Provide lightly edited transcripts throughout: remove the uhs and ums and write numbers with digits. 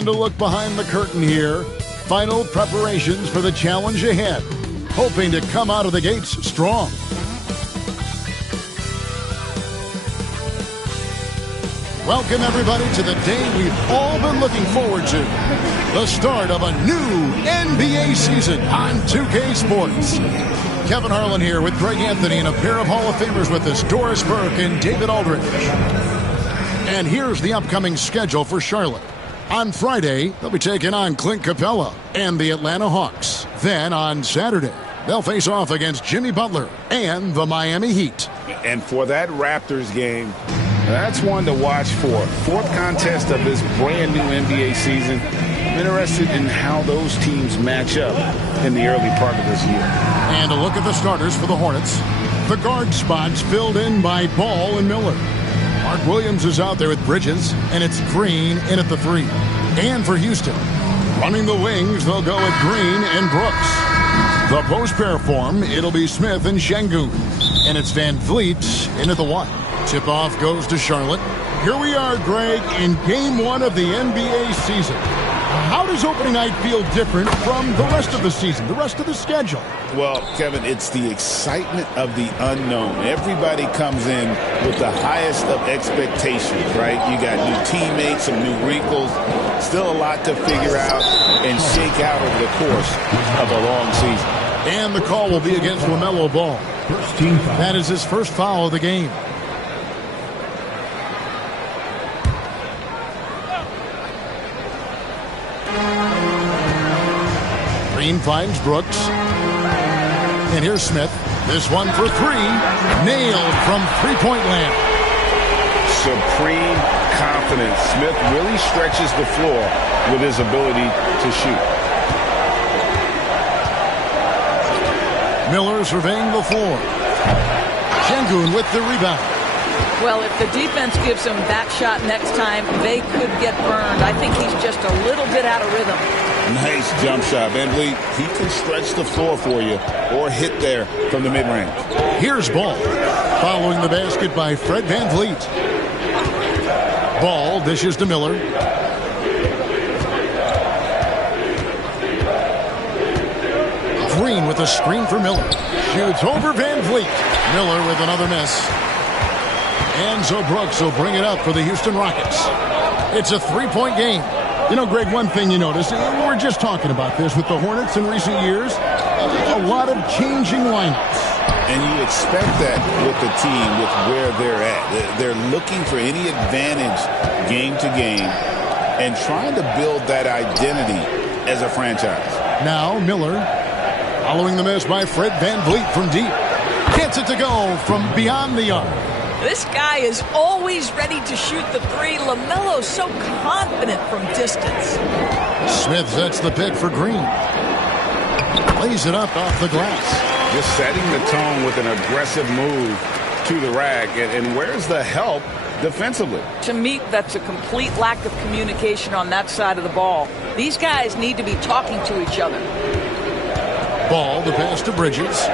And a look behind the curtain here. Final preparations for the challenge ahead. Hoping to come out of the gates strong. Welcome, everybody, to the day we've all been looking forward to. The start of a new NBA season on 2K Sports. Kevin Harlan here with Greg Anthony and a pair of Hall of Famers with us, Doris Burke and David Aldridge. And here's the upcoming schedule for Charlotte. On Friday, they'll be taking on Clint Capella and the Atlanta Hawks. Then on Saturday, they'll face off against Jimmy Butler and the Miami Heat. And for that Raptors game, that's one to watch for. Fourth contest of this brand new NBA season. I'm interested in how those teams match up in the early part of this year. And a look at the starters for the Hornets. The guard spots filled in by Ball and Miller. Mark Williams is out there with Bridges, and it's Green in at the 3. And for Houston, running the wings, they'll go with Green and Brooks. The post pair form, it'll be Smith and Şengün. And it's Van Vliet in at the 1. Tip-off goes to Charlotte. Here we are, Greg, in Game 1 of the NBA season. How does opening night feel different from the rest of the season, the rest of the schedule? Well, Kevin, it's the excitement of the unknown. Everybody comes in with the highest of expectations, right? You got new teammates, some new wrinkles, still a lot to figure out and shake out over the course of a long season. And the call will be against LaMelo Ball. First team foul. That is his first foul of the game. Green finds Brooks. And here's Smith. This one for 3. Nailed from three-point land. Supreme confidence. Smith really stretches the floor with his ability to shoot. Miller surveying the floor. Şengün with the rebound. Well, if the defense gives him that shot next time, they could get burned. I think he's just a little bit out of rhythm. Nice jump shot, Van Vliet. He can stretch the floor for you or hit there from the mid-range. Here's Ball. Following the basket by Fred Van Vliet. Ball dishes to Miller. Green with a screen for Miller. Shoots over Van Vliet. Miller with another miss. And so Brooks will bring it up for the Houston Rockets. It's a 3-point game. You know, Greg, one thing you notice, we're just talking about this with the Hornets in recent years, a lot of changing lineups. And you expect that with the team, with where they're at. They're looking for any advantage game to game and trying to build that identity as a franchise. Now Miller, following the miss by Fred Van Vliet from deep. Gets it to go from beyond the arc. This guy is always ready to shoot the 3. LaMelo's so confident from distance. Smith sets the pick for Green. Lays it up off the glass. Just setting the tone with an aggressive move to the rack. And where's the help defensively? To me, that's a complete lack of communication on that side of the ball. These guys need to be talking to each other. Ball, the pass to Bridges.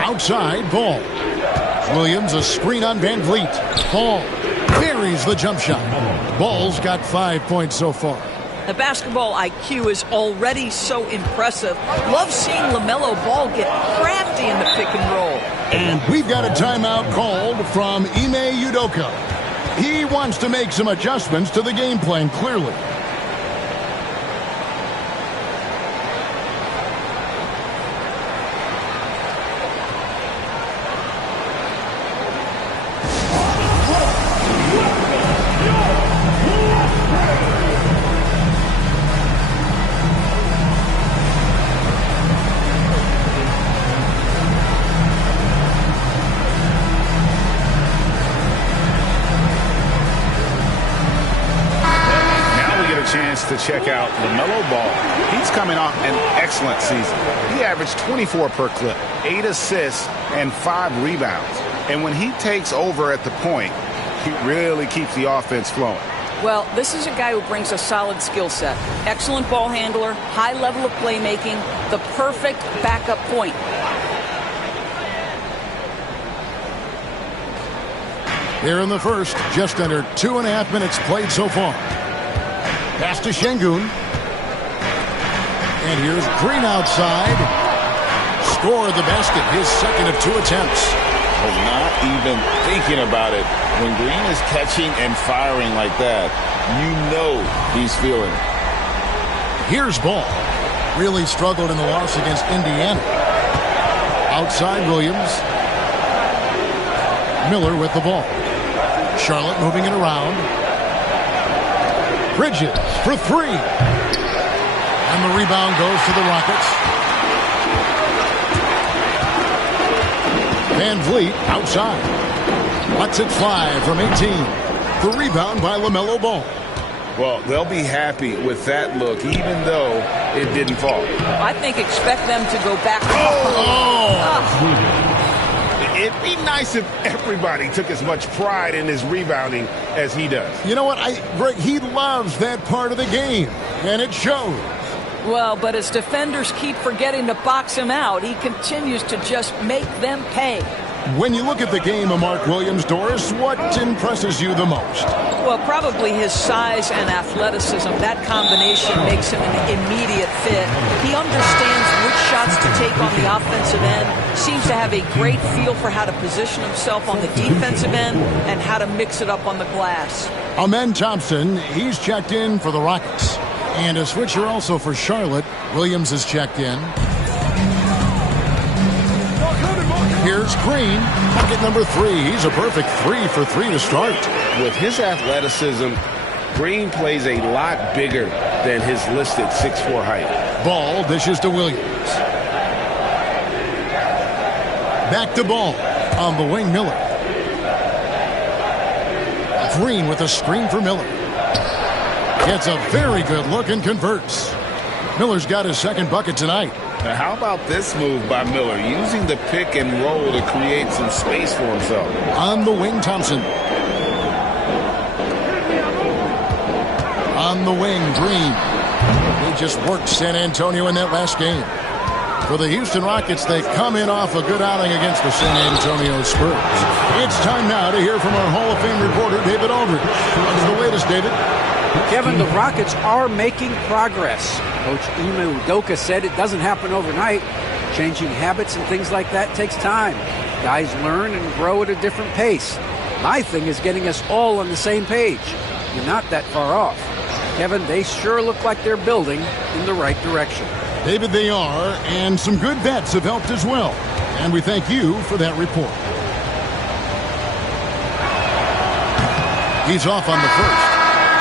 Outside, Ball. Williams, a screen on Van Vliet. Ball buries the jump shot. Ball's got 5 points so far. The basketball IQ is already so impressive. Love seeing LaMelo Ball get crafty in the pick and roll. And we've got a timeout called from Ime Udoka. He wants to make some adjustments to the game plan, clearly. To check out LaMelo Ball. He's coming off an excellent season. He averaged 24 per clip, 8 assists, and 5 rebounds. And when he takes over at the point, he really keeps the offense flowing. Well, this is a guy who brings a solid skill set. Excellent ball handler, high level of playmaking, the perfect backup point. Here in the first, just under 2.5 minutes played so far. Pass to Şengün. And here's Green outside. Scored the basket, his second of 2 attempts. Oh, not even thinking about it. When Green is catching and firing like that, you know he's feeling it. Here's Ball. Really struggled in the loss against Indiana. Outside Williams. Miller with the ball. Charlotte moving it around. Bridges for 3. And the rebound goes to the Rockets. Van Vliet outside. Lets it fly from 18. The rebound by LaMelo Ball. Well, they'll be happy with that look, even though it didn't fall. I think expect them to go back. It'd be nice if everybody took as much pride in his rebounding as he does. You know what? Greg, he loves that part of the game, and it shows. Well, but as defenders keep forgetting to box him out, he continues to just make them pay. When you look at the game of Mark Williams, Doris, what impresses you the most? Well, probably his size and athleticism. That combination makes him an immediate fit. He understands which shots to take on the offensive end, seems to have a great feel for how to position himself on the defensive end and how to mix it up on the glass. Amen Thompson, he's checked in for the Rockets. And a switcher also for Charlotte. Williams is checked in. Here's Green, bucket number 3. He's a perfect 3 for 3 to start. With his athleticism, Green plays a lot bigger than his listed 6'4" height. Ball dishes to Williams. Back to Ball. On the wing, Miller. Green with a screen for Miller. Gets a very good look and converts. Miller's got his second bucket tonight. Now, how about this move by Miller, using the pick and roll to create some space for himself? On the wing, Thompson. On the wing, Green. He just worked San Antonio in that last game. For the Houston Rockets, they come in off a good outing against the San Antonio Spurs. It's time now to hear from our Hall of Fame reporter, David Aldridge. What's the latest, David? Kevin, the Rockets are making progress. Coach Ime Udoka said it doesn't happen overnight. Changing habits and things like that takes time. Guys learn and grow at a different pace. My thing is getting us all on the same page. You're not that far off. Kevin, they sure look like they're building in the right direction. David, they are, and some good vets have helped as well. And we thank you for that report. He's off on the first.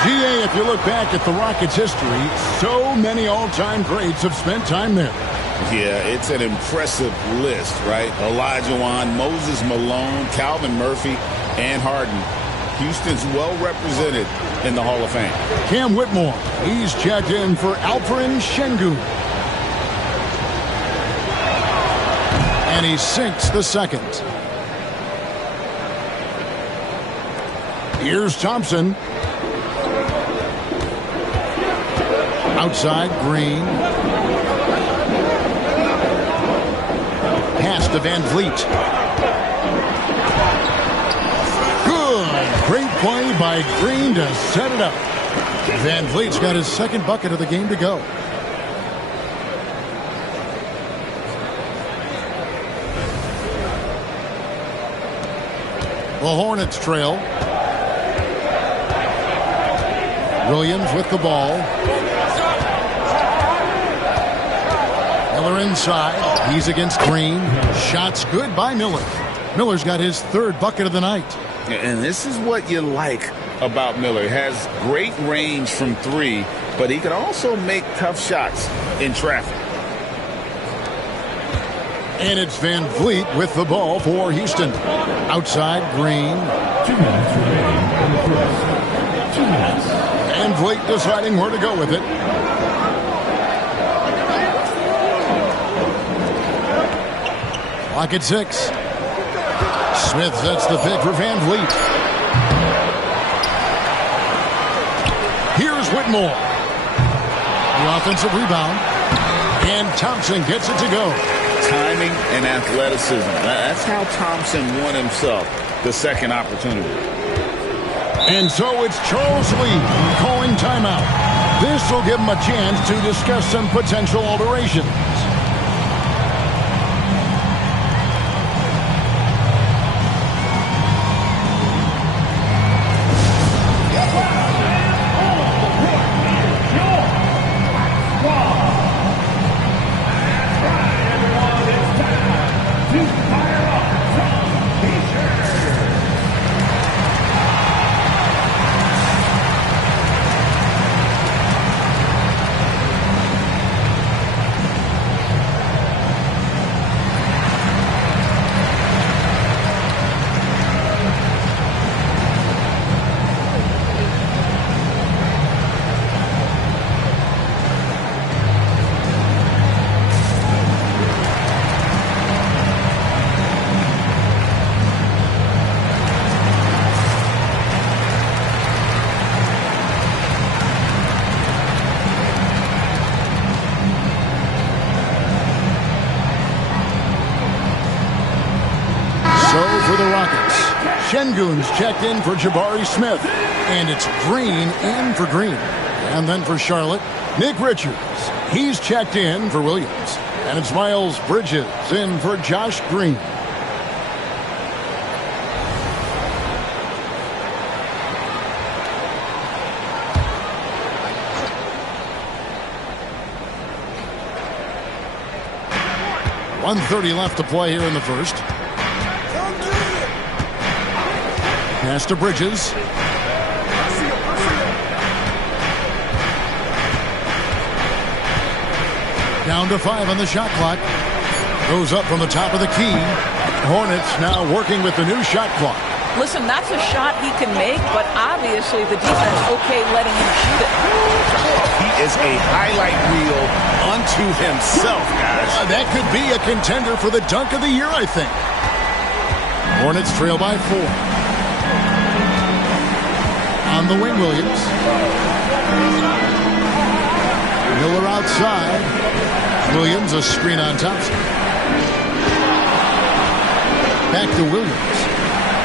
GA, if you look back at the Rockets' history, so many all-time greats have spent time there. Yeah, it's an impressive list, right? Olajuwon, Moses Malone, Calvin Murphy, and Harden. Houston's well represented in the Hall of Fame. Cam Whitmore, he's checked in for Alperen Şengün. And he sinks the second. Here's Thompson. Outside, Green. Pass to Van Vliet. Good. Great play by Green to set it up. Van Vliet's got his second bucket of the game to go. The Hornets trail. Williams with the ball. Miller inside. He's against Green. Shots good by Miller. Miller's got his third bucket of the night. And this is what you like about Miller. He has great range from 3, but he can also make tough shots in traffic. And it's Van Vliet with the ball for Houston. Outside, Green. 2 minutes remaining in the first. 2 minutes. Van Vliet deciding where to go with it. Clock at 6. Smith sets the pick for Van Vliet. Here's Whitmore. The offensive rebound. And Thompson gets it to go. Timing and athleticism. That's how Thompson won himself the second opportunity. And so it's Charles Lee calling timeout. This will give him a chance to discuss some potential alterations. For the Rockets, Şengün's checked in for Jabari Smith, and it's Green in for Green. And then for Charlotte, Nick Richards. He's checked in for Williams, and it's Miles Bridges in for Josh Green. .130 left to play here in the first. Pass to Bridges. Down to 5 on the shot clock. Goes up from the top of the key. Hornets now working with the new shot clock. Listen, that's a shot he can make, but obviously the defense okay letting him shoot it. He is a highlight reel unto himself, guys. That could be a contender for the dunk of the year, I think. Hornets trail by 4. On the wing, Williams. Miller outside. Williams, a screen on Thompson. Back to Williams.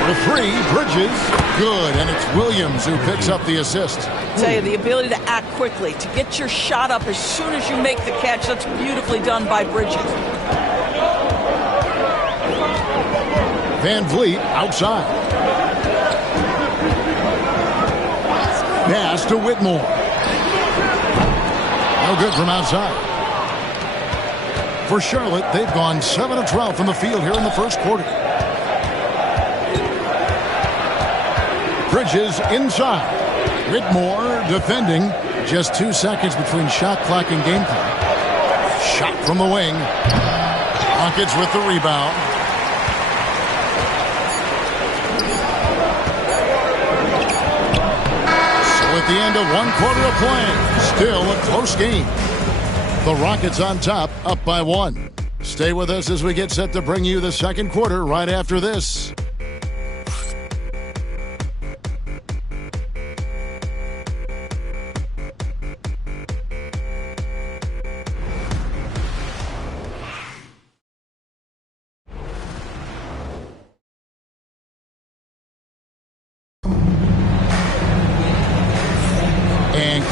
The 3, Bridges. Good, and it's Williams who picks up the assist. I tell you, the ability to act quickly, to get your shot up as soon as you make the catch, that's beautifully done by Bridges. Van Vliet outside. Pass to Whitmore. No good from outside. For Charlotte, they've gone 7 of 12 from the field here in the first quarter. Bridges inside. Whitmore defending. Just 2 seconds between shot clock and game clock. Shot from the wing. Rockets with the rebound. At the end of 1 quarter of play, still a close game. The Rockets on top, up by 1. Stay with us as we get set to bring you the second quarter right after this.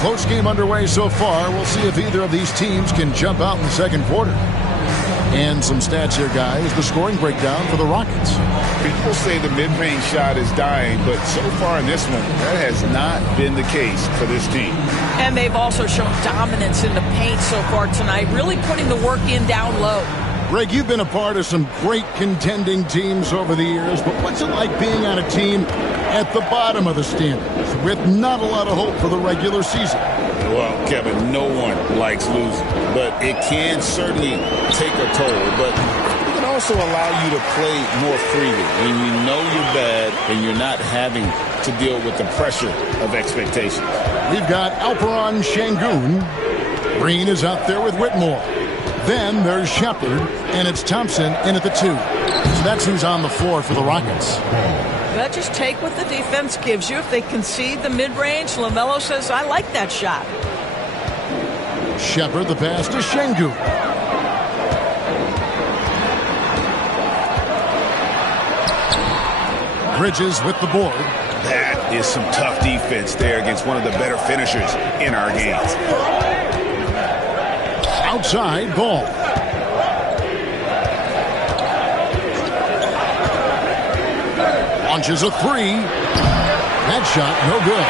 Close game underway so far. We'll see if either of these teams can jump out in the second quarter. And some stats here, guys. The scoring breakdown for the Rockets. People say the mid-range shot is dying, but so far in this one, that has not been the case for this team. And they've also shown dominance in the paint so far tonight, really putting the work in down low. Greg, you've been a part of some great contending teams over the years, but what's it like being on a team at the bottom of the standings with not a lot of hope for the regular season? Well, Kevin, no one likes losing, but it can certainly take a toll. But it can also allow you to play more freely when you know you're bad and you're not having to deal with the pressure of expectations. We've got Alperen Şengün. Green is out there with Whitmore. Then there's Shepard, and it's Thompson in at the 2. So that's who's on the floor for the Rockets. Well, just take what the defense gives you. If they concede the mid-range, LaMelo says, I like that shot. Shepard, the pass to Şengün. Bridges with the board. That is some tough defense there against one of the better finishers in our games. Outside Ball. Launches a three. That shot, no good.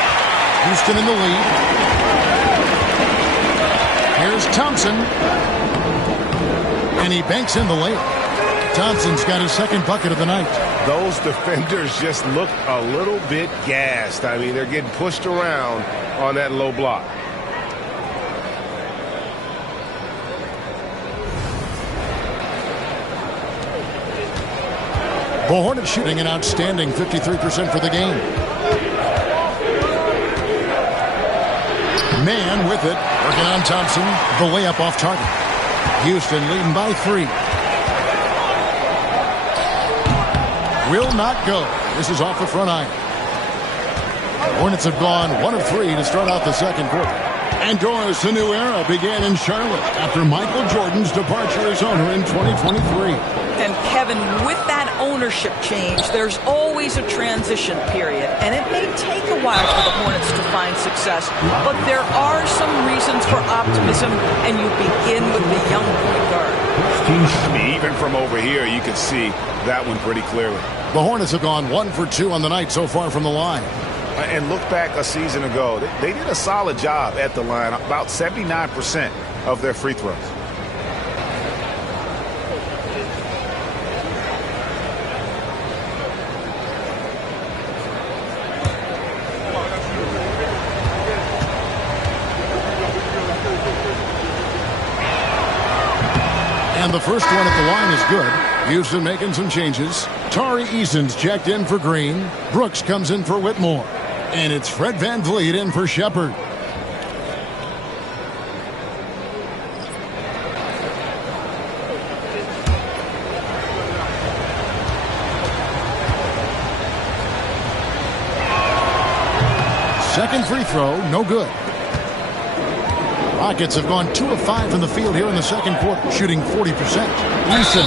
Houston in the lead. Here's Thompson. And he banks in the layup. Thompson's got his second bucket of the night. Those defenders just look a little bit gassed. I mean, they're getting pushed around on that low block. The Hornets shooting an outstanding 53% for the game. Man with it, working on Thompson. The layup off target. Houston leading by 3. Will not go. This is off the front iron. Hornets have gone 1 of 3 to start out the second quarter. And Doris, a new era began in Charlotte after Michael Jordan's departure as owner in 2023. And Kevin, with that ownership change, there's always a transition period, and it may take a while for the Hornets to find success, but there are some reasons for optimism, and you begin with the young point guard. I mean, even from over here, you can see that one pretty clearly. The Hornets have gone 1 for 2 on the night so far from the line. And look back a season ago, they did a solid job at the line, about 79% of their free throws. And the first one at the line is good. Houston making some changes. Tari Eason's checked in for Green. Brooks comes in for Whitmore. And it's Fred VanVleet in for Shepard. Second free throw, no good. Rockets have gone 2 of 5 from the field here in the second quarter, shooting 40%. Eason.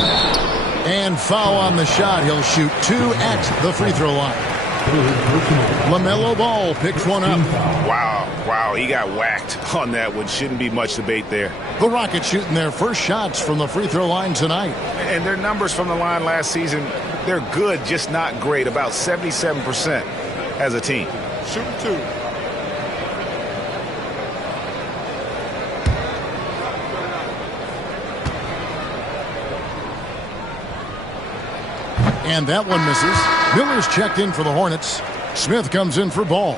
And foul on the shot. He'll shoot 2 at the free throw line. LaMelo Ball picks one up. Wow, he got whacked on that one. Shouldn't be much debate there. The Rockets shooting their first shots from the free throw line tonight. And their numbers from the line last season, they're good, just not great. About 77% as a team. Shooting 2. And that one misses. Miller's checked in for the Hornets. Smith comes in for Ball.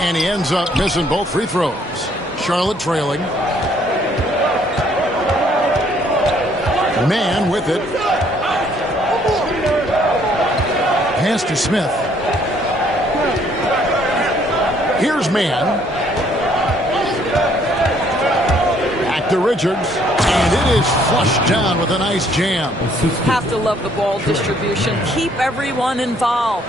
And he ends up missing both free throws. Charlotte trailing. Man with it. Pass to Smith. Here's Man. Back to Richards. And it is flushed down with a nice jam. Have to love the ball distribution. Keep everyone involved.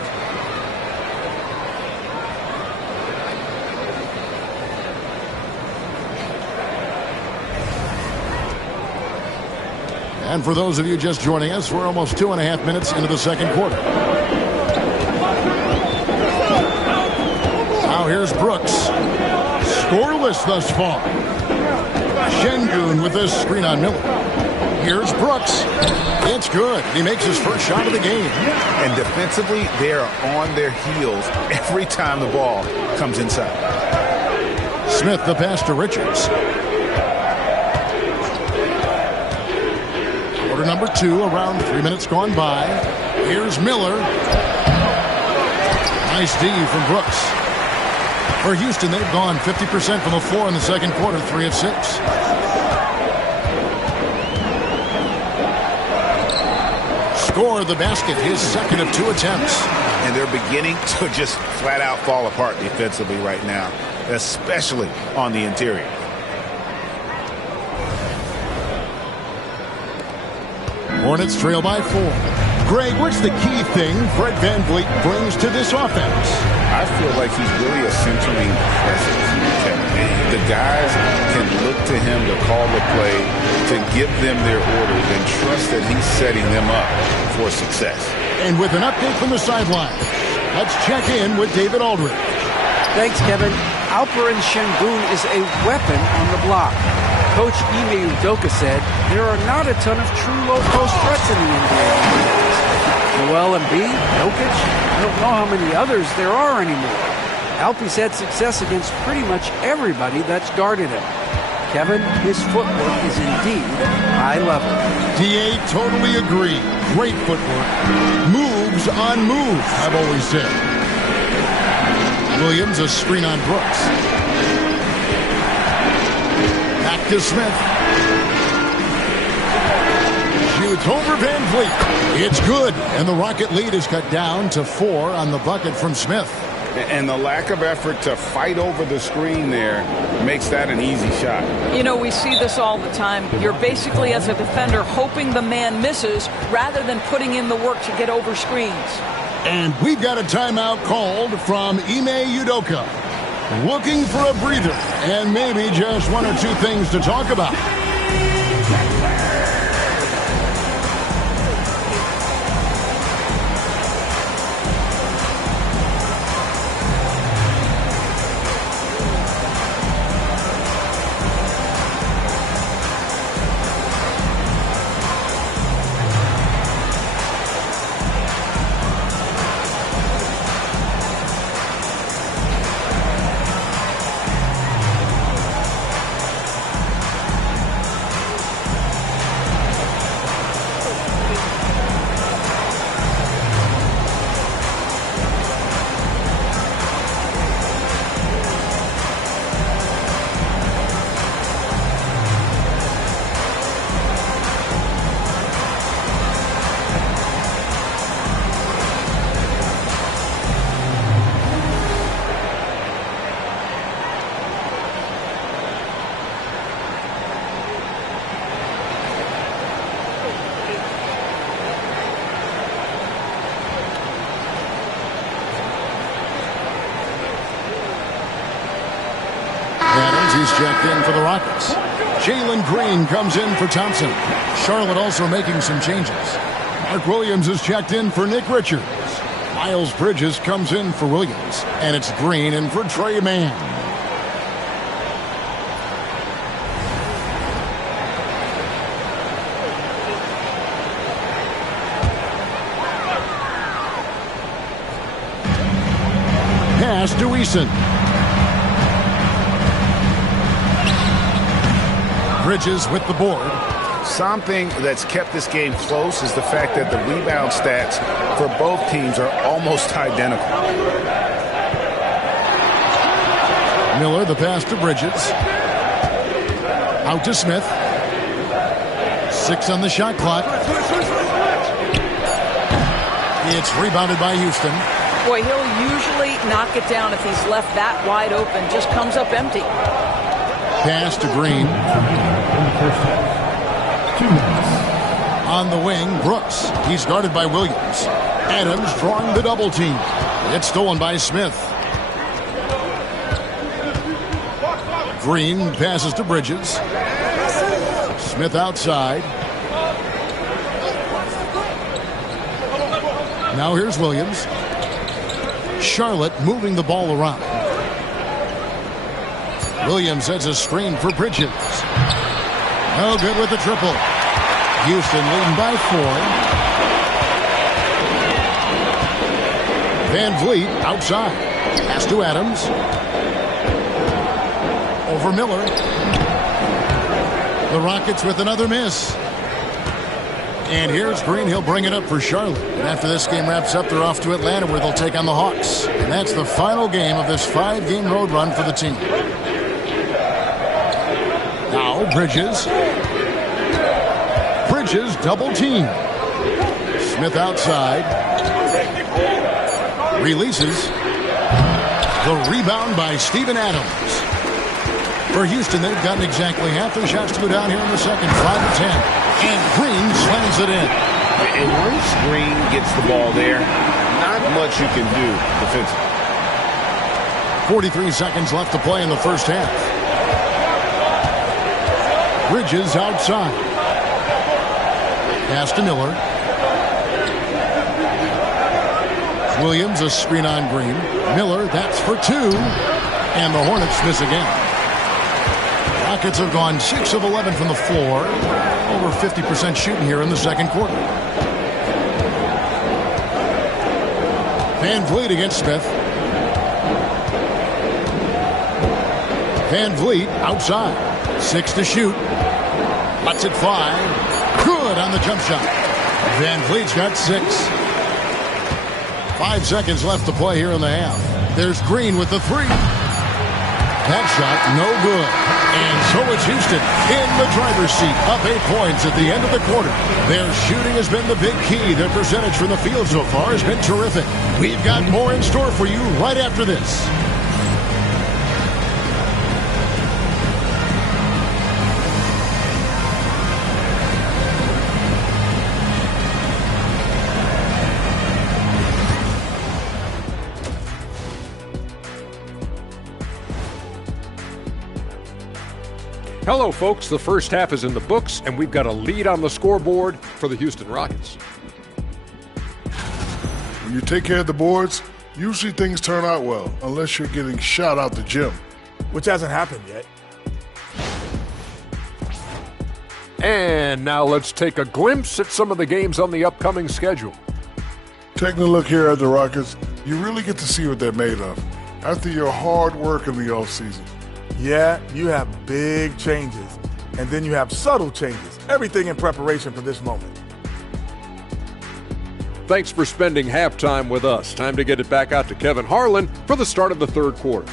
And for those of you just joining us, we're almost 2.5 minutes into the second quarter. Now here's Brooks. Scoreless thus far. Şengün with this screen on Miller. Here's Brooks. It's good. He makes his first shot of the game. And defensively, they are on their heels every time the ball comes inside. Smith the pass to Richards. Number 2, around 3 minutes gone by. Here's Miller. Nice D from Brooks. For Houston, they've gone 50% from the floor in the second quarter, 3 of 6. Score the basket, his second of 2 attempts. And they're beginning to just flat out fall apart defensively right now, especially on the interior. Hornets trail by 4. Greg, what's the key thing Fred VanVleet brings to this offense? I feel like he's really a centering presence. The guys can look to him to call the play, to give them their orders, and trust that he's setting them up for success. And with an update from the sideline, let's check in with David Aldridge. Thanks, Kevin. Alperen Şengün is a weapon on the block. Coach Ime Udoka said there are not a ton of true low-post threats in the NBA. Joel Embiid, Jokic, I don't know how many others there are anymore. Alpie's had success against pretty much everybody that's guarded him. Kevin, his footwork is indeed high level. DA, totally agree. Great footwork. Moves on moves, I've always said. Williams, a screen on Brooks. Back to Smith. Shoots over VanVleet. It's good. And the Rocket lead is cut down to 4 on the bucket from Smith. And the lack of effort to fight over the screen there makes that an easy shot. You know, we see this all the time. You're basically, as a defender, hoping the man misses rather than putting in the work to get over screens. And we've got a timeout called from Ime Udoka. Looking for a breather and maybe just 1 or 2 things to talk about. He's checked in for the Rockets. Jalen Green comes in for Thompson. Charlotte also making some changes. Mark Williams is checked in for Nick Richards. Miles Bridges comes in for Williams. And it's Green in for Trey Mann. Pass to Eason. Bridges with the board. Something that's kept this game close is the fact that the rebound stats for both teams are almost identical. Miller, the pass to Bridges. Out to Smith. 6 on the shot clock. It's rebounded by Houston. Boy, he'll usually knock it down if he's left that wide open. Just comes up empty. Pass to Green. In the first half. 2 minutes. On the wing, Brooks. He's guarded by Williams. Adams drawing the double team. It's stolen by Smith. Green passes to Bridges. Smith outside. Now here's Williams. Charlotte moving the ball around. Williams has a screen for Bridges. No good with the triple. Houston leading by 4. VanVleet outside. Pass to Adams. Over Miller. The Rockets with another miss. And here's Green. He'll bring it up for Charlotte. And after this game wraps up, they're off to Atlanta where they'll take on the Hawks. And that's the final game of this 5-game road run for the team. Now Bridges. Bridges double team. Smith outside. Releases. The rebound by Steven Adams. For Houston, they've gotten exactly half their shots to go down here in the second. 5 to 10. And Green slams it in. And once Green gets the ball there, not much you can do defensively. 43 seconds left to play in the first half. Bridges outside. Pass to Miller. Williams, a screen on Green. Miller, that's for two. And the Hornets miss again. Rockets have gone 6 of 11 from the floor. Over 50% shooting here in the second quarter. Van Vliet against Smith. Van Vliet outside. 6 to shoot. Lets it fly. Good on the jump shot. Van Vliet's got 6. 5 seconds left to play here in the half. There's Green with the 3. That shot, no good. And so it's Houston in the driver's seat, up 8 points at the end of the quarter. Their shooting has been the big key. Their percentage from the field so far has been terrific. We've got more in store for you right after this. Hello, folks. The first half is in the books, and we've got a lead on the scoreboard for the Houston Rockets. When you take care of the boards, usually things turn out well, unless you're getting shot out the gym. Which hasn't happened yet. And now let's take a glimpse at some of the games on the upcoming schedule. Taking a look here at the Rockets, you really get to see what they're made of after your hard work in the offseason. Yeah, you have big changes, and then you have subtle changes. Everything in preparation for this moment. Thanks for spending halftime with us. Time to get it back out to Kevin Harlan for the start of the third quarter.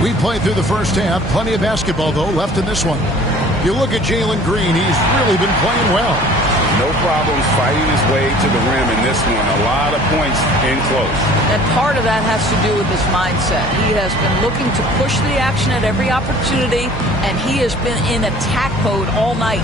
We played through the first half. Plenty of basketball, though, left in this one. You look at Jalen Green. He's really been playing well. No problems fighting his way to the rim in this one. A lot of points in close. And part of that has to do with his mindset. He has been looking to push the action at every opportunity, and he has been in attack mode all night.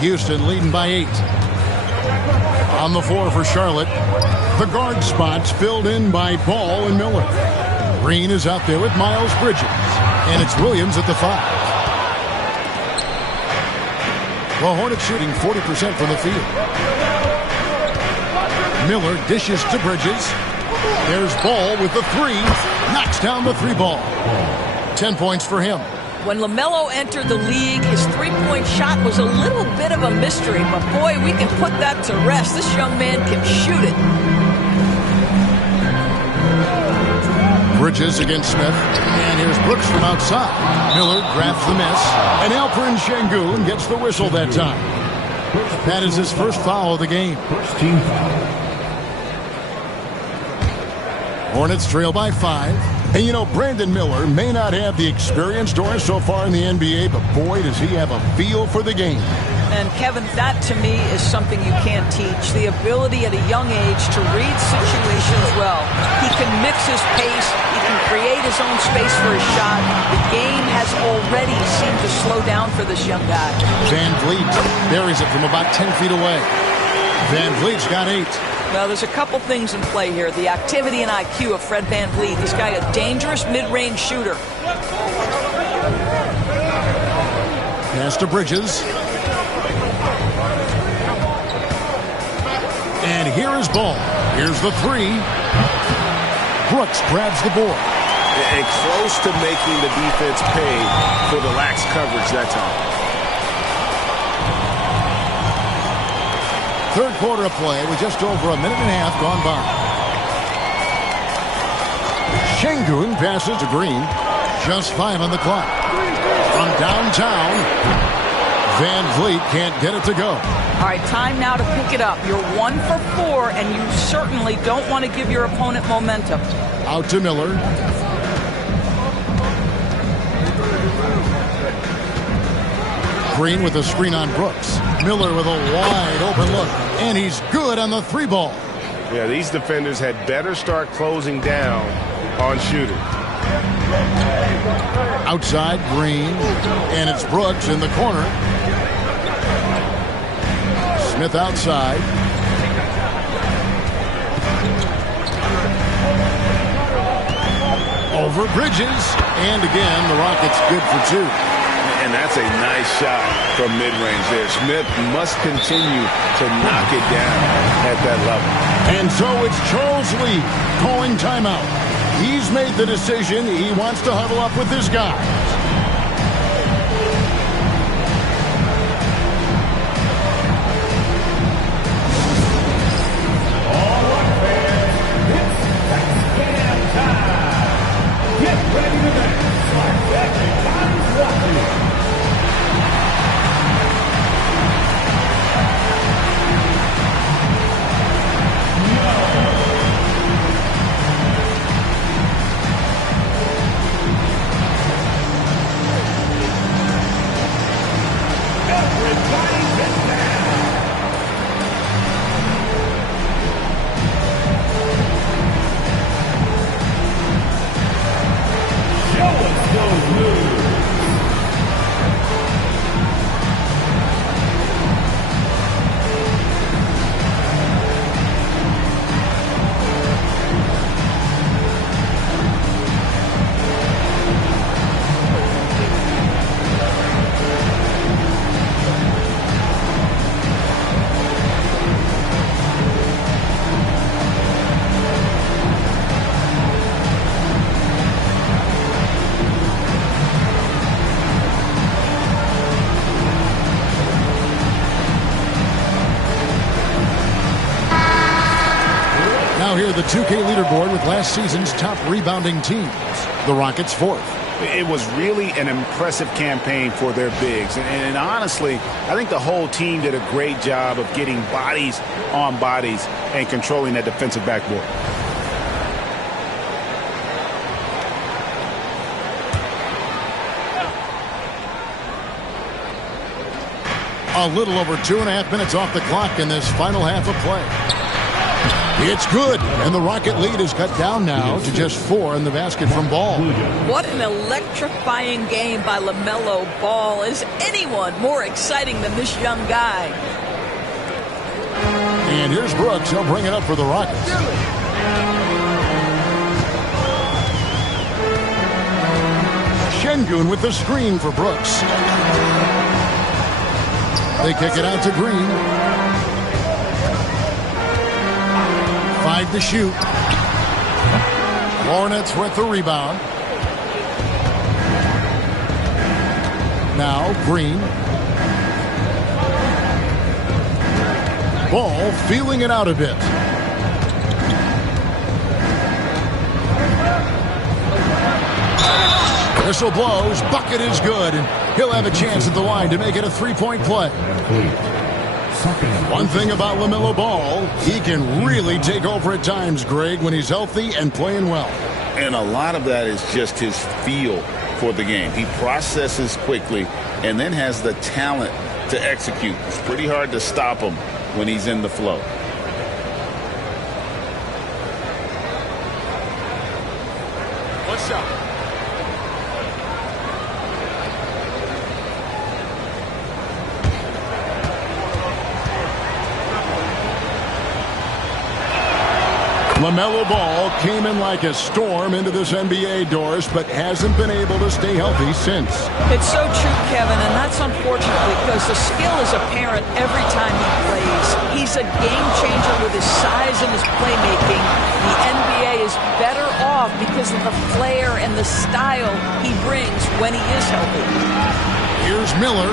Houston leading by 8. On the floor for Charlotte. The guard spots filled in by Ball and Miller. Green is out there with Miles Bridges. And it's Williams at the 5. The Hornets shooting 40% from the field. Miller dishes to Bridges. There's Ball with the 3. Knocks down the 3 ball. 10 points for him. When LaMelo entered the league, his three-point shot was a little bit of a mystery, but boy, we can put that to rest. This young man can shoot it. Bridges against Smith. And here's Brooks from outside. Miller grabs the miss. And Alperen Şengün gets the whistle that time. That is his first foul of the game. First team foul. Hornets trail by 5. And you know, Brandon Miller may not have the experience Doris so far in the NBA, but boy, does he have a feel for the game. And Kevin, that to me is something you can't teach. The ability at a young age to read situations well. He can mix his pace. He can create his own space for his shot. The game has already seemed to slow down for this young guy. Van Vliet buries it from about 10 feet away. Van Vliet's got 8. Well, there's a couple things in play here. The activity and IQ of Fred Van Vliet. This guy a dangerous mid-range shooter. Pass to Bridges. And here is Ball. Here's the 3. Brooks grabs the board. And close to making the defense pay for the lax coverage that time. Third quarter of play with just over a minute and a half gone by. Şengün passes to Green. Just 5 on the clock. From downtown, Van Vliet can't get it to go. All right, time now to pick it up. You're 1 for 4, and you certainly don't want to give your opponent momentum. Out to Miller. Green with a screen on Brooks. Miller with a wide open look. And he's good on the 3-ball. Yeah, these defenders had better start closing down on shooting. Outside, Green. And it's Brooks in the corner. Smith outside. Over Bridges. And again, the Rockets good for 2. And that's a nice shot from mid-range there. Smith must continue to knock it down at that level. And so it's Charles Lee calling timeout. He's made the decision. He wants to huddle up with his guys. Now here the 2K leaderboard with last season's top rebounding teams. The Rockets 4th. It was really an impressive campaign for their bigs. And honestly, I think the whole team did a great job of getting bodies on bodies and controlling that defensive backboard. A little over 2.5 minutes off the clock in this final half of play. It's good, and the Rocket lead is cut down now to just 4 in the basket from Ball. What an electrifying game by LaMelo Ball. Is anyone more exciting than this young guy? And here's Brooks. He'll bring it up for the Rockets. Şengün with the screen for Brooks. They kick it out to Green. 5 to shoot. Hornets with the rebound. Now Green. Ball feeling it out a bit. Whistle blows. Bucket is good. And he'll have a chance at the line to make it a 3-point play. One thing about LaMelo Ball, he can really take over at times, Greg, when he's healthy and playing well. And a lot of that is just his feel for the game. He processes quickly and then has the talent to execute. It's pretty hard to stop him when he's in the flow. What's up? LaMelo Ball came in like a storm into this NBA, Doris, but hasn't been able to stay healthy since. It's so true, Kevin, and that's unfortunate because the skill is apparent every time he plays. He's a game changer with his size and his playmaking. The NBA is better off because of the flair and the style he brings when he is healthy. Here's Miller.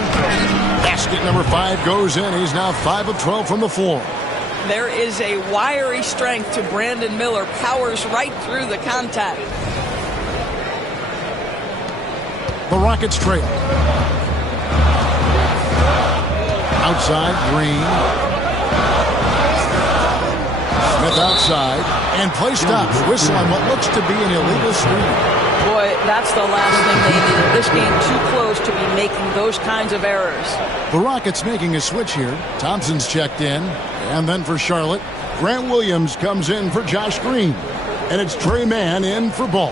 Basket number 5 goes in. He's now 5 of 12 from the floor. There is a wiry strength to Brandon Miller. Powers right through the contact. The Rockets trail. Outside, Green. Smith outside. And play stops. Whistle on what looks to be an illegal screen. Boy, that's the last thing they needed. This game too close to be making those kinds of errors. The Rockets making a switch here. Thompson's checked in. And then for Charlotte, Grant Williams comes in for Josh Green. And it's Trey Mann in for Ball.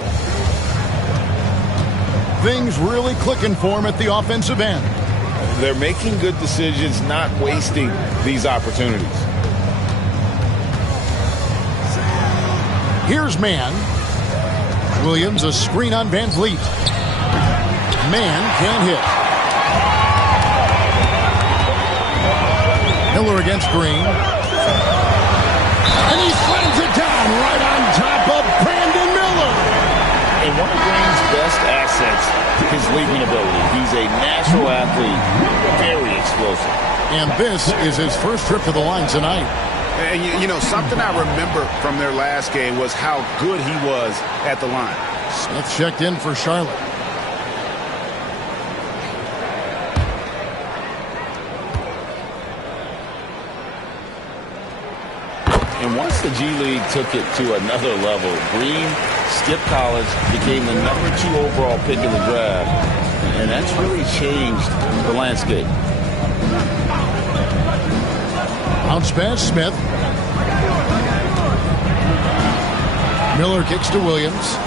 Things really clicking for him at the offensive end. They're making good decisions, not wasting these opportunities. Here's Mann. Williams, a screen on Van Vliet. Mann can't hit. Miller against Green. And he slams it down right on top of Brandon Miller. And one of Green's best assets, his leaping ability. He's a natural athlete, very explosive. And this is his first trip to the line tonight. And you know, something I remember from their last game was how good he was at the line. Smith checked in for Charlotte. And once the G League took it to another level, Green skipped college, became the #2 overall pick in the draft, and that's really changed the landscape. Bounce pass, Smith. Miller kicks to Williams.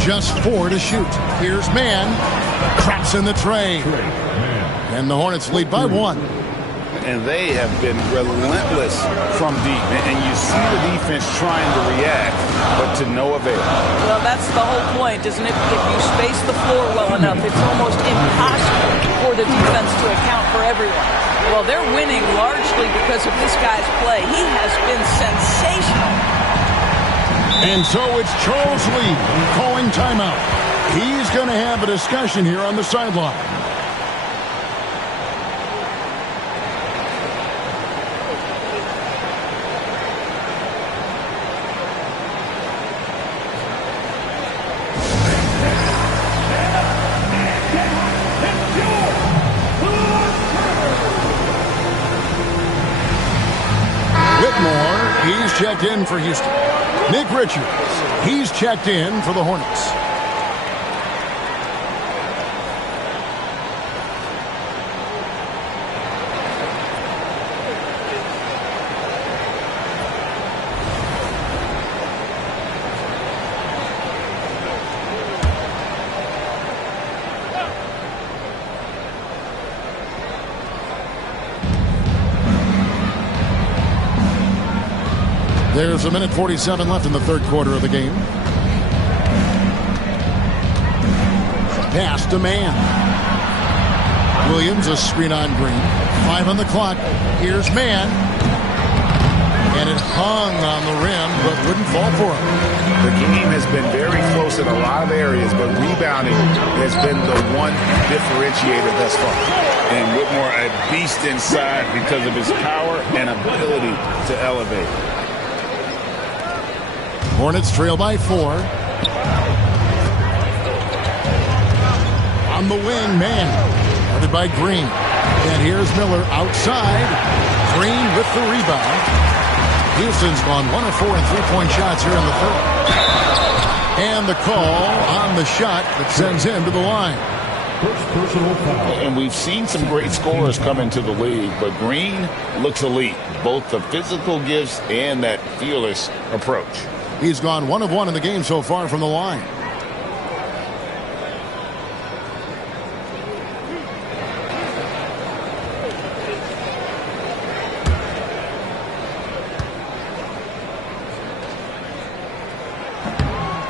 Just 4 to shoot. Here's Mann. Craps in the tray. And the Hornets lead by 1. And they have been relentless from deep. And you see the defense trying to react, but to no avail. Well, that's the whole point, isn't it? If you space the floor well enough, it's almost impossible for the defense to account for everyone. Well, they're winning largely because of this guy's play. He has been sensational. And so it's Charles Lee calling timeout. He's going to have a discussion here on the sideline. He's checked in for Houston. Nick Richards, he's checked in for the Hornets. There's 1:47 left in the third quarter of the game. Pass to Mann. Williams, a screen on Green. 5 on the clock. Here's Mann. And it hung on the rim, but wouldn't fall for him. The game has been very close in a lot of areas, but rebounding has been the one differentiator thus far. And Whitmore, a beast inside because of his power and ability to elevate. Hornets trail by 4. On the wing, Mann. Guarded by Green. And here's Miller outside. Green with the rebound. Houston's gone 1 of 4 in three-point shots here in the third. And the call on the shot that sends him to the line. And we've seen some great scorers come into the league, but Green looks elite. Both the physical gifts and that fearless approach. He's gone 1 of 1 in the game so far from the line.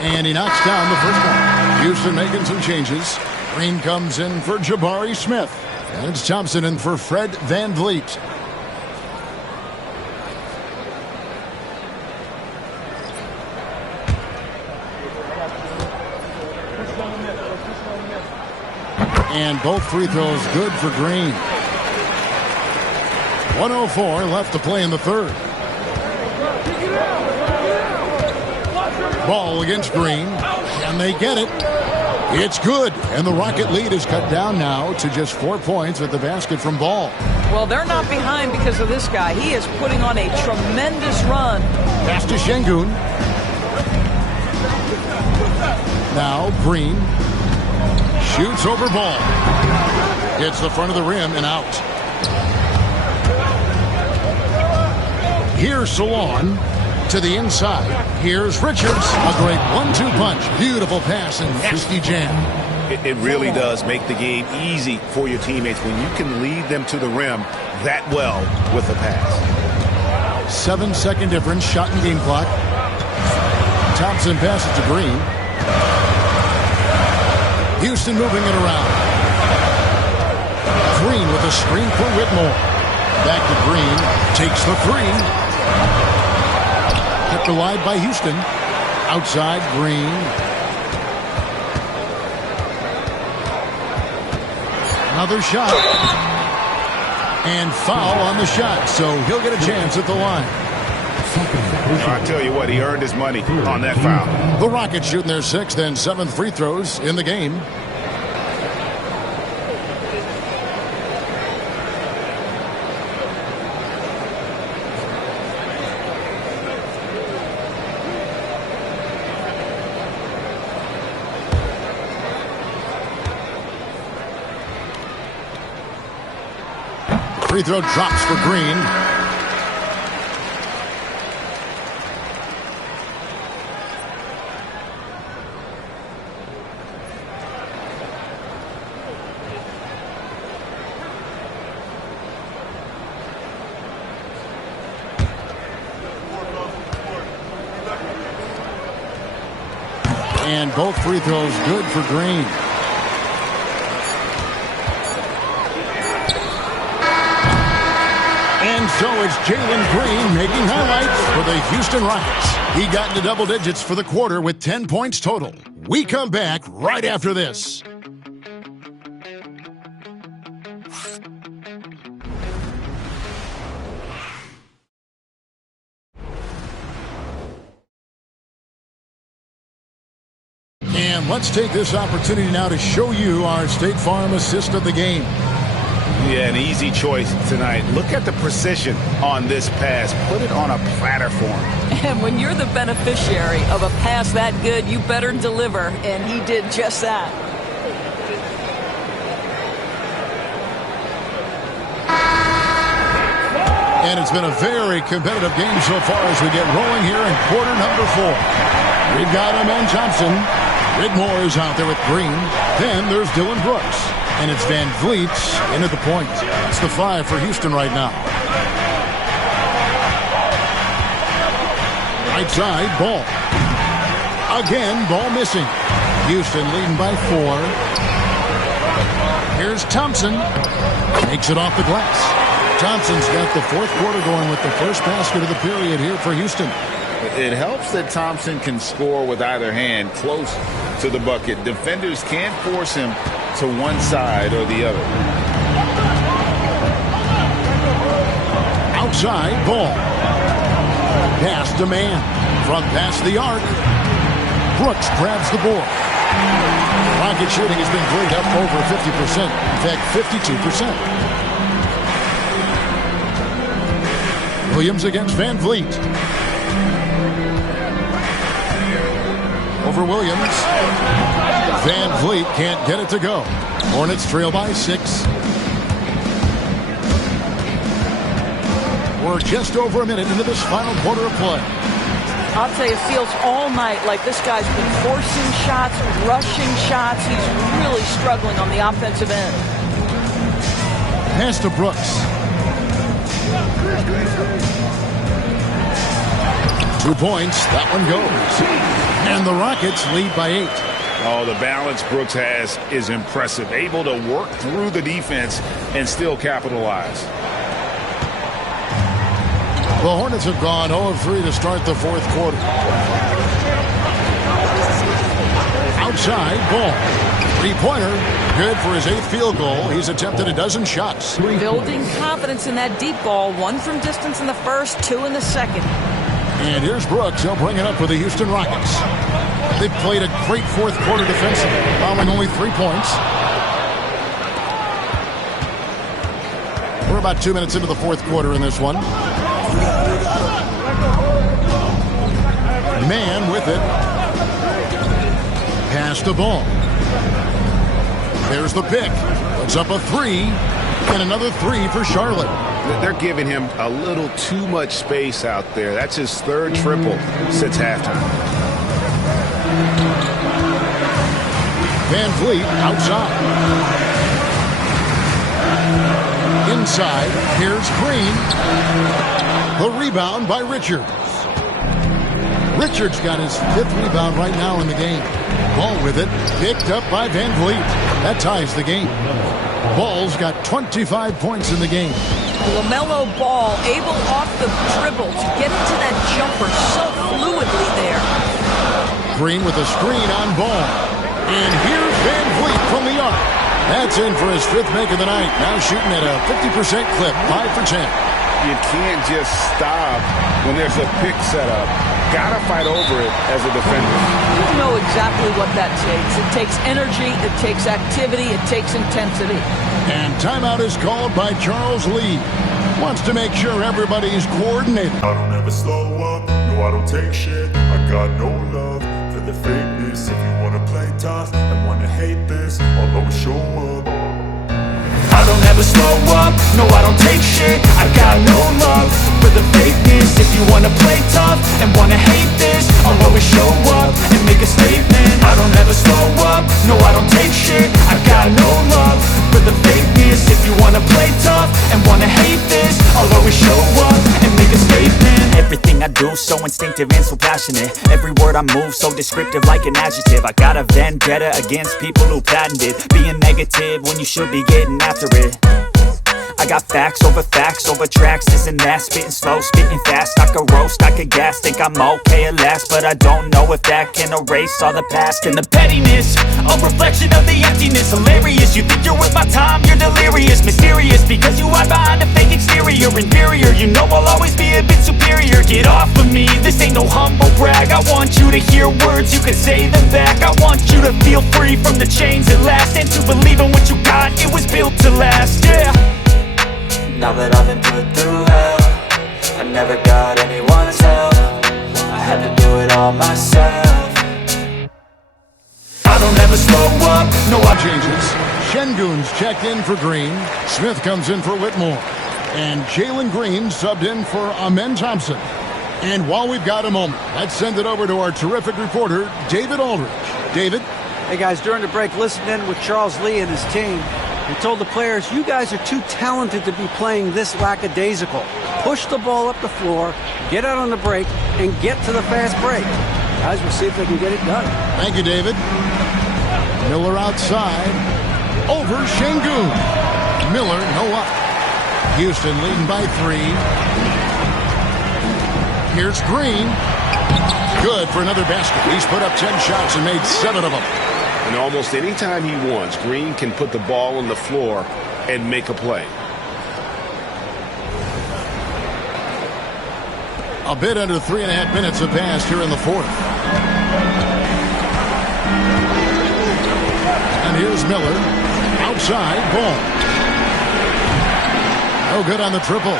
And he knocks down the first one. Houston making some changes. Green comes in for Jabari Smith. And it's Thompson in for Fred Van Vliet. And both free throws good for Green. 1:04 left to play in the third. Ball against Green. And they get it. It's good, and the Rocket lead is cut down now to just 4 points with the basket from Ball. Well, they're not behind because of this guy. He is putting on a tremendous run. Pass to Şengün. Now Green shoots over Ball. Hits the front of the rim and out. Here's Salon to the inside. Here's Richards. A great 1-2 punch. Beautiful pass and nasty jam. It really does make the game easy for your teammates when you can lead them to the rim that well with the pass. 7-second difference. Shot and game clock. Thompson passes to Green. Houston moving it around. Green with a screen for Whitmore. Back to Green. Takes the three. Kept alive by Houston. Outside Green. Another shot. And foul on the shot. So he'll get a chance at the line. I tell you what, he earned his money on that foul. The Rockets shooting their 6th and 7th free throws in the game. Free throw drops for Green. And both free throws good for Green. And so it's Jalen Green making highlights for the Houston Rockets. He got into double digits for the quarter with 10 points total. We come back right after this. And let's take this opportunity now to show you our State Farm assist of the game. Yeah, an easy choice tonight. Look at the precision on this pass. Put it on a platter for him. And when you're the beneficiary of a pass that good, you better deliver. And he did just that. And it's been a very competitive game so far as we get rolling here in quarter number 4. We've got a man Thompson. Whitmore is out there with Green. Then there's Dylan Brooks. And it's Van Vliet into the point. It's the 5 for Houston right now. Right side, Ball. Again, Ball missing. Houston leading by 4. Here's Thompson. Makes it off the glass. Thompson's got the 4th quarter going with the first basket of the period here for Houston. It helps that Thompson can score with either hand close to the bucket. Defenders can't force him to one side or the other. Outside, Ball. Pass to man. From past the arc. Brooks grabs the board. Rocket shooting has been great, up over 50%. In fact, 52%. Williams against Van Vliet. Over Williams. Van Vliet can't get it to go. Hornets trail by 6. We're just over a minute into this final quarter of play. I'll tell you, it feels all night like this guy's been forcing shots, rushing shots. He's really struggling on the offensive end. Pass to Brooks. 2 points. That one goes. And the Rockets lead by 8. Oh, the balance Brooks has is impressive. Able to work through the defense and still capitalize. The Hornets have gone 0 of 3 to start the 4th quarter. Outside, Ball. 3-pointer. Good for his 8th field goal. He's attempted a dozen shots. Building confidence in that deep ball. 1 from distance in the first, 2 in the second. And here's Brooks. He'll bring it up for the Houston Rockets. They've played a great fourth quarter defensively, allowing only 3 points. We're about 2 minutes into the fourth quarter in this one. Man with it. Pass the ball. There's the pick. Puts up a 3. And another 3 for Charlotte. They're giving him a little too much space out there. That's his third triple since halftime. Van Vliet outside. Inside, here's Green. The rebound by Richards. Richards got his 5th rebound right now in the game. Ball with it, picked up by Van Vliet. That ties the game. Ball's got 25 points in the game. LaMelo Ball able off the dribble to get into that jumper so fluidly there. Green with a screen on Ball. And here's Van Vliet from the arc. That's in for his 5th make of the night. Now shooting at a 50% clip, 5 for 10. You can't just stop when there's a pick set up. Gotta fight over it as a defender. You know exactly what that takes. It takes energy, it takes activity, it takes intensity. And timeout is called by Charles Lee. Wants to make sure everybody's coordinated. I don't ever slow up, no I don't take shit. I got no love for the fakeness. If you wanna play tough and wanna hate this, I'll always show up. I don't ever slow up, no I don't take shit. I got no love for the fakeness. If you wanna play tough and wanna hate this, I'll always show up and make a statement. I don't ever slow up, no I don't take shit. I got no love for the fakeness. If you wanna play tough and wanna hate this, I'll always show up and make a statement. Everything I do so instinctive and so passionate. Every word I move so descriptive like an adjective. I got a vendetta against people who patented being negative when you should be getting after it. I got facts over tracks, this and that. Spitting slow, spitting fast. I could roast, I could gas. Think I'm okay at last, but I don't know if that can erase all the past. And the pettiness, a reflection of the emptiness. Hilarious, you think you're worth my time, you're delirious. Mysterious, because you hide behind a fake exterior. Inferior, you know I'll always be a bit superior. Get off of me, this ain't no humble brag. I want you to hear words, you can say them back. I want you to feel free from the chains at last, and to believe in what you got, it was built to last, yeah. Now that I've been put through hell, I never got anyone's help. I had to do it all myself. I don't ever slow up, no I Changes. Şengün's checked in for Green. Smith comes in for Whitmore. And Jalen Green subbed in for Amen Thompson. And while we've got a moment, let's send it over to our terrific reporter, David Aldridge. David? Hey guys, during the break, listen in with Charles Lee and his team. He told the players, you guys are too talented to be playing this lackadaisical. Push the ball up the floor, get out on the break, and get to the fast break. Guys, we'll see if they can get it done. Thank you, David. Miller outside. Over Şengün. Miller, no up. Houston leading by 3. Here's Green. Good for another basket. He's put up 10 shots and made 7 of them. And almost any time he wants, Green can put the ball on the floor and make a play. A bit under 3.5 minutes have passed here in the fourth. And here's Miller. Outside, ball. No good on the triple.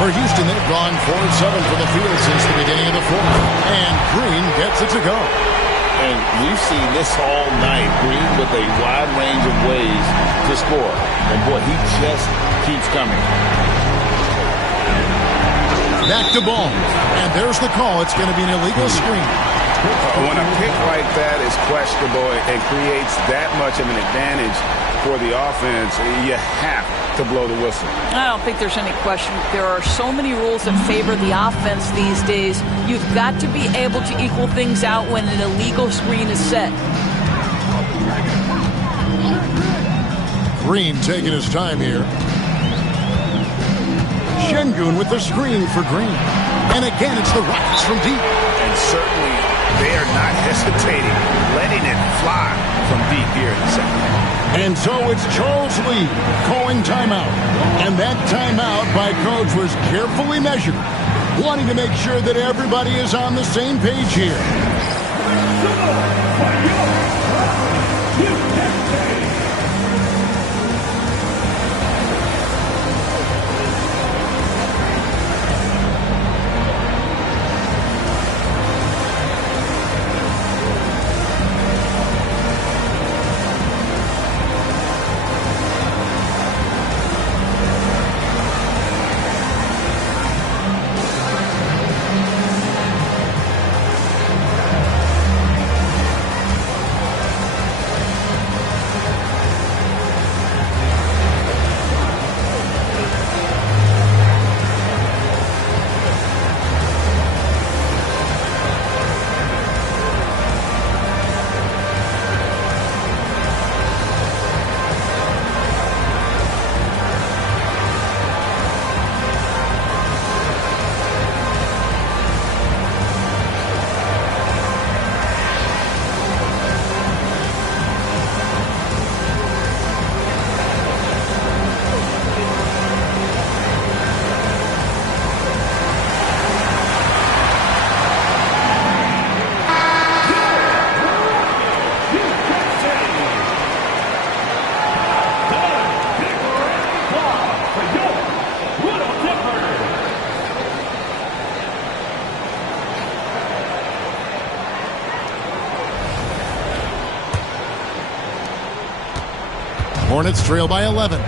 For Houston, they've gone 4 of 7 from the field since the beginning of the fourth. And Green gets it to go. And we've seen this all night. Green with a wide range of ways to score. And boy, he just keeps coming. Back to ball. And there's the call. It's going to be an illegal screen. When a pick like that is questionable and creates that much of an advantage for the offense, you have to blow the whistle. I don't think there's any question. There are so many rules that favor the offense these days. You've got to be able to equal things out when an illegal screen is set. Green taking his time here. Şengün with the screen for Green. And again, it's the Rockets from deep. And certainly they are not hesitating, letting it fly from deep here in the second half. And so it's Charles Lee calling timeout. And that timeout by Coach was carefully measured, wanting to make sure that everybody is on the same page here. Hornets trail by 11.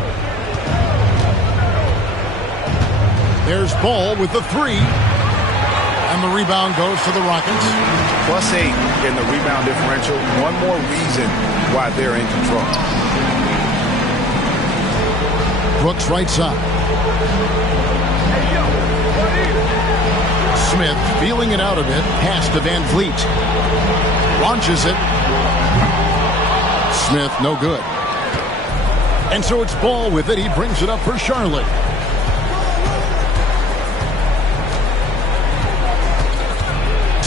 There's Ball with the three. And the rebound goes to the Rockets. +8 in the rebound differential. One more reason why they're in control. Brooks right side. Smith feeling it out a bit. Pass to Van Vliet. Launches it. Smith no good. And so it's Ball with it. He brings it up for Charlotte.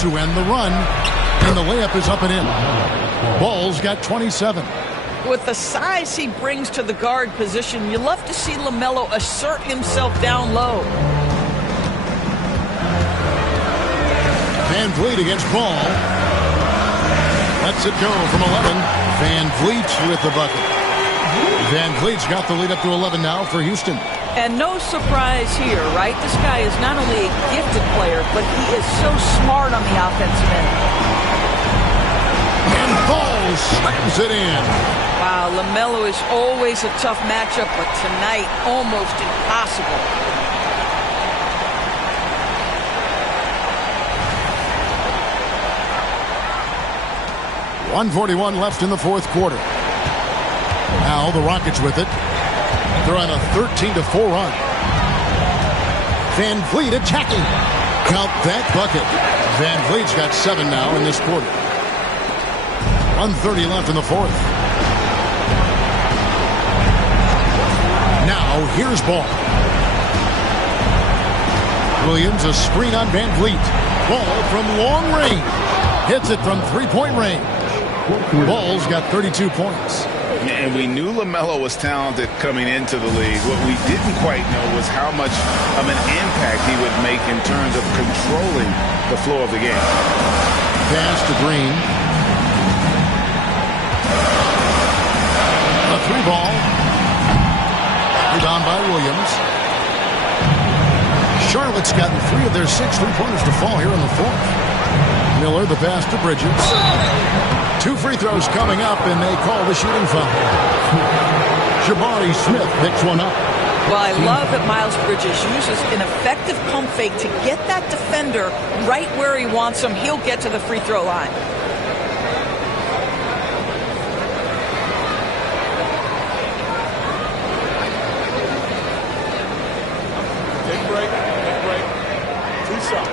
To end the run. And the layup is up and in. Ball's got 27. With the size he brings to the guard position, you love to see LaMelo assert himself down low. Van Vliet against Ball. Lets it go from 11. Van Vliet with the bucket. Van Vliet's got the lead up to 11 now for Houston. And no surprise here, right? This guy is not only a gifted player, but he is so smart on the offensive end. And Ball slams it in. Wow, LaMelo is always a tough matchup, but tonight almost impossible. .141 left in the fourth quarter. Now the Rockets with it. They're on a 13-4 run. Van Vliet attacking. Count that bucket. Van Vliet's got 7 now in this quarter. 1:30 left in the fourth. Now here's Ball. Williams a screen on Van Vliet. Ball from long range. Hits it from three-point range. Ball's got 32 points. And we knew LaMelo was talented coming into the league. What we didn't quite know was how much of an impact he would make in terms of controlling the flow of the game. Pass to Green. A three ball. Rebound by Williams. Charlotte's gotten 3 of their 6 3-pointers to fall here in the fourth. Miller the pass to Bridges. 2 free throws coming up, and they call the shooting foul. Jabari Smith picks one up. Well, I love that Miles Bridges uses an effective pump fake to get that defender right where he wants him. He'll get to the free throw line. Take a break. 2 shots.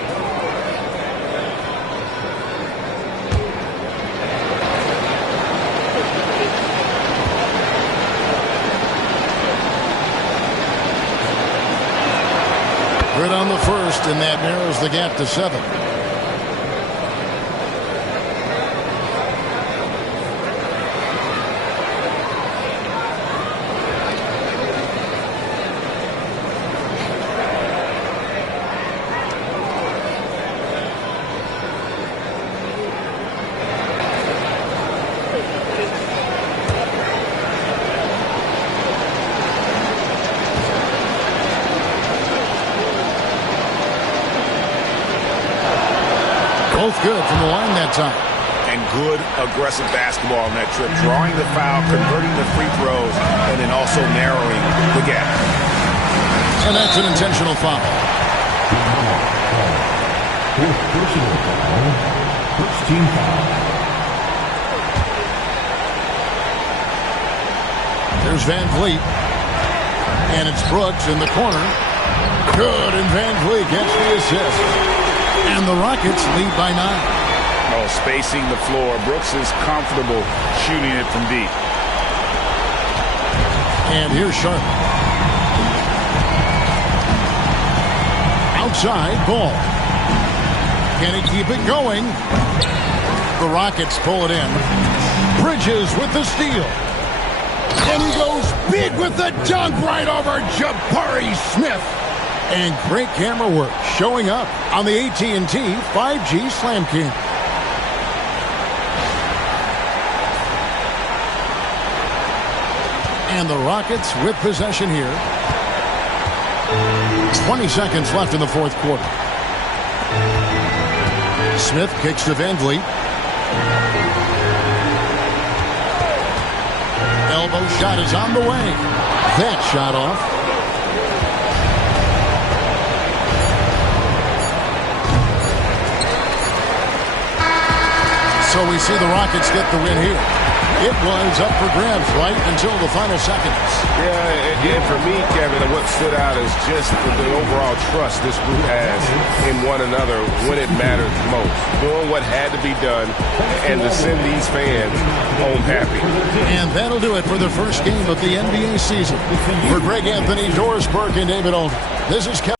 Good on the first, and that narrows the gap to 7. Both good from the line that time. And good aggressive basketball on that trip. Drawing the foul, converting the free throws, and then also narrowing the gap. And that's an intentional foul. First team foul. There's Van Vliet. And it's Brooks in the corner. Good, and Van Vliet gets the assist. And the Rockets lead by 9. Oh, spacing the floor. Brooks is comfortable shooting it from deep. And here's Sharp. Outside, Ball. Can he keep it going? The Rockets pull it in. Bridges with the steal. And he goes big with the dunk right over Jabari Smith. And great camera work showing up on the AT&T 5G Slam King. And the Rockets with possession here. 20 seconds left in the fourth quarter. Smith kicks to Van Vliet. Elbow shot is on the way. That shot off. So we see the Rockets get the win here. It was up for grabs right until the final seconds. Yeah, and for me, Kevin, what stood out is just the overall trust this group has in one another when it mattered most. Doing what had to be done and to send these fans home happy. And that'll do it for the first game of the NBA season. For Greg Anthony, Doris Burke, and David Olney, this is Kevin.